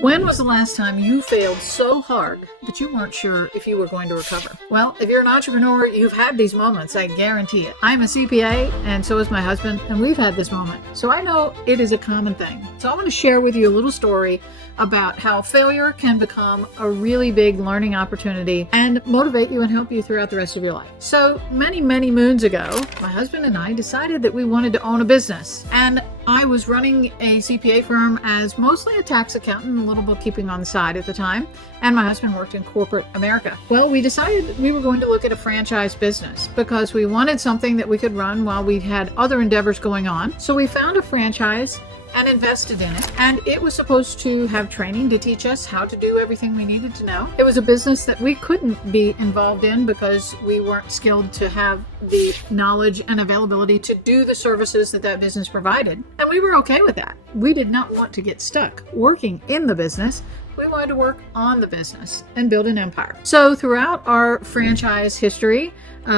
When was the last time you failed so hard that you weren't sure if you were going to recover? Well, if you're an entrepreneur, you've had these moments, I guarantee it. I'm a CPA, and so is my husband, and we've had this moment. So I know it is a common thing. So I want to share with you a little story about how failure can become a really big learning opportunity and motivate you and help you throughout the rest of your life. So many moons ago, my husband and I decided that we wanted to own a business. And I was running a CPA firm as mostly a tax accountant, a little bookkeeping on the side at the time, and my husband worked in corporate America. Well, we decided we were going to look at a franchise business because we wanted something that we could run while we had other endeavors going on. So we found a franchise and invested in it, and it was supposed to have training to teach us how to do everything we needed to know. It was a business that we couldn't be involved in because we weren't skilled to have the knowledge and availability to do the services that business provided, and we were okay with that. We did not want to get stuck working in the business. We wanted to work on the business and build an empire. So throughout our franchise history,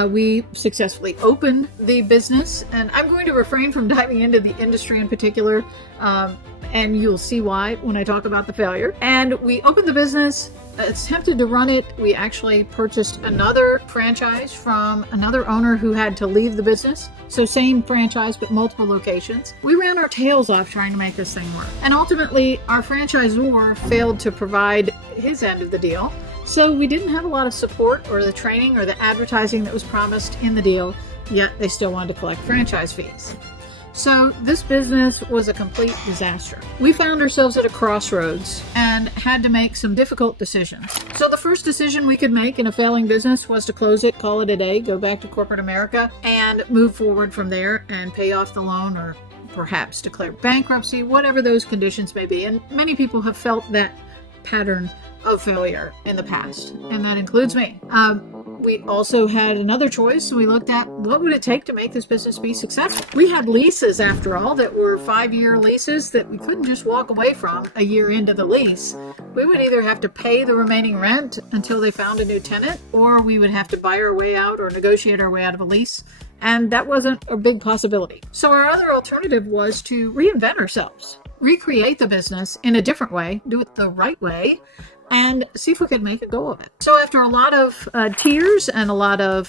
we successfully opened the business, and I'm going to refrain from diving into the industry in particular, and you'll see why when I talk about the failure. And we opened the business, attempted to run it. We actually purchased another franchise from another owner who had to leave the business. So same franchise, but multiple locations. We ran our tails off trying to make this thing work. And ultimately, our franchisor failed to provide his end of the deal. So we didn't have a lot of support or the training or the advertising that was promised in the deal, yet they still wanted to collect franchise fees. So this business was a complete disaster. We found ourselves at a crossroads and had to make some difficult decisions. So the first decision we could make in a failing business was to close it, call it a day, go back to corporate America, and move forward from there and pay off the loan or perhaps declare bankruptcy, whatever those conditions may be. And many people have felt that pattern of failure in the past, and that includes me. We also had another choice. We looked at what would it take to make this business be successful. We had leases, after all, that were 5-year leases that we couldn't just walk away from a year into the lease. We would either have to pay the remaining rent until they found a new tenant, or we would have to buy our way out or negotiate our way out of a lease. And that wasn't a big possibility. So our other alternative was to reinvent ourselves, recreate the business in a different way, do it the right way, and see if we could make a go of it. So after a lot of tears and a lot of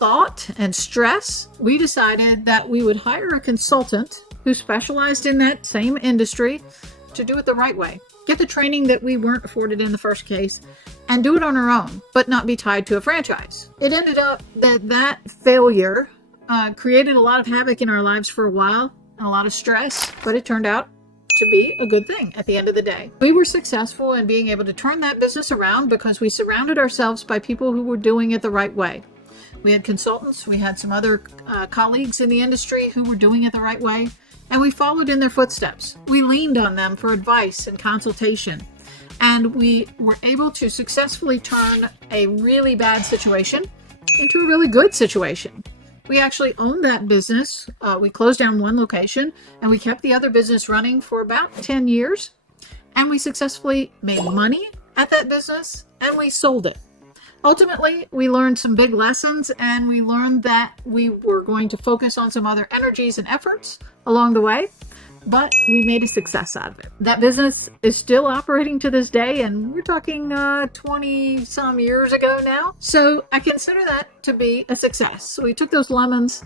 thought and stress, we decided that we would hire a consultant who specialized in that same industry to do it the right way. Get the training that we weren't afforded in the first case and do it on our own, but not be tied to a franchise. It ended up that failure created a lot of havoc in our lives for a while and a lot of stress, but it turned out to be a good thing at the end of the day. We were successful in being able to turn that business around because we surrounded ourselves by people who were doing it the right way. We had consultants, we had some other colleagues in the industry who were doing it the right way, and we followed in their footsteps. We leaned on them for advice and consultation, and we were able to successfully turn a really bad situation into a really good situation. We actually owned that business. We closed down one location and we kept the other business running for about 10 years. And we successfully made money at that business and we sold it. Ultimately, we learned some big lessons, and we learned that we were going to focus on some other energies and efforts along the way. But we made a success out of it. That business is still operating to this day, and we're talking 20 some years ago now. So I consider that to be a success. So we took those lemons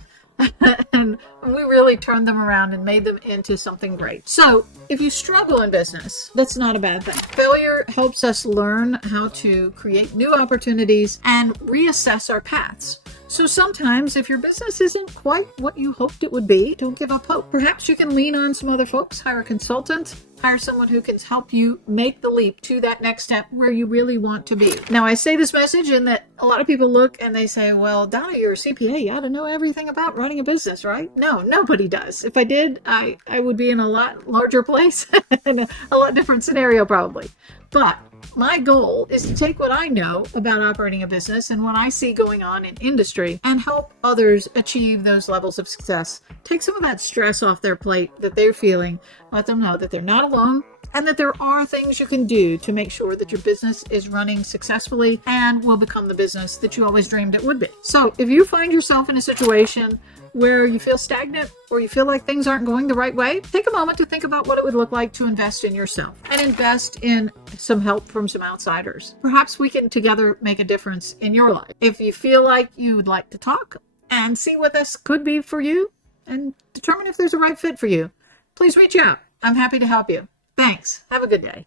and we really turned them around and made them into something great. So if you struggle in business, that's not a bad thing. Failure helps us learn how to create new opportunities and reassess our paths. So sometimes if your business isn't quite what you hoped it would be, don't give up hope. Perhaps you can lean on some other folks, hire a consultant, hire someone who can help you make the leap to that next step where you really want to be. Now, I say this message in that a lot of people look and they say, well, Donna, you're a CPA. You ought to know everything about running a business, right? No, nobody does. If I did, I would be in a lot larger place and a lot different scenario probably. But my goal is to take what I know about operating a business and what I see going on in industry and help others achieve those levels of success. Take some of that stress off their plate that they're feeling, let them know that they're not alone and that there are things you can do to make sure that your business is running successfully and will become the business that you always dreamed it would be. So if you find yourself in a situation where you feel stagnant or you feel like things aren't going the right way, take a moment to think about what it would look like to invest in yourself and invest in some help from some outsiders. Perhaps we can together make a difference in your life. If you feel like you would like to talk and see what this could be for you and determine if there's a right fit for you, please reach out. I'm happy to help you. Thanks. Have a good day.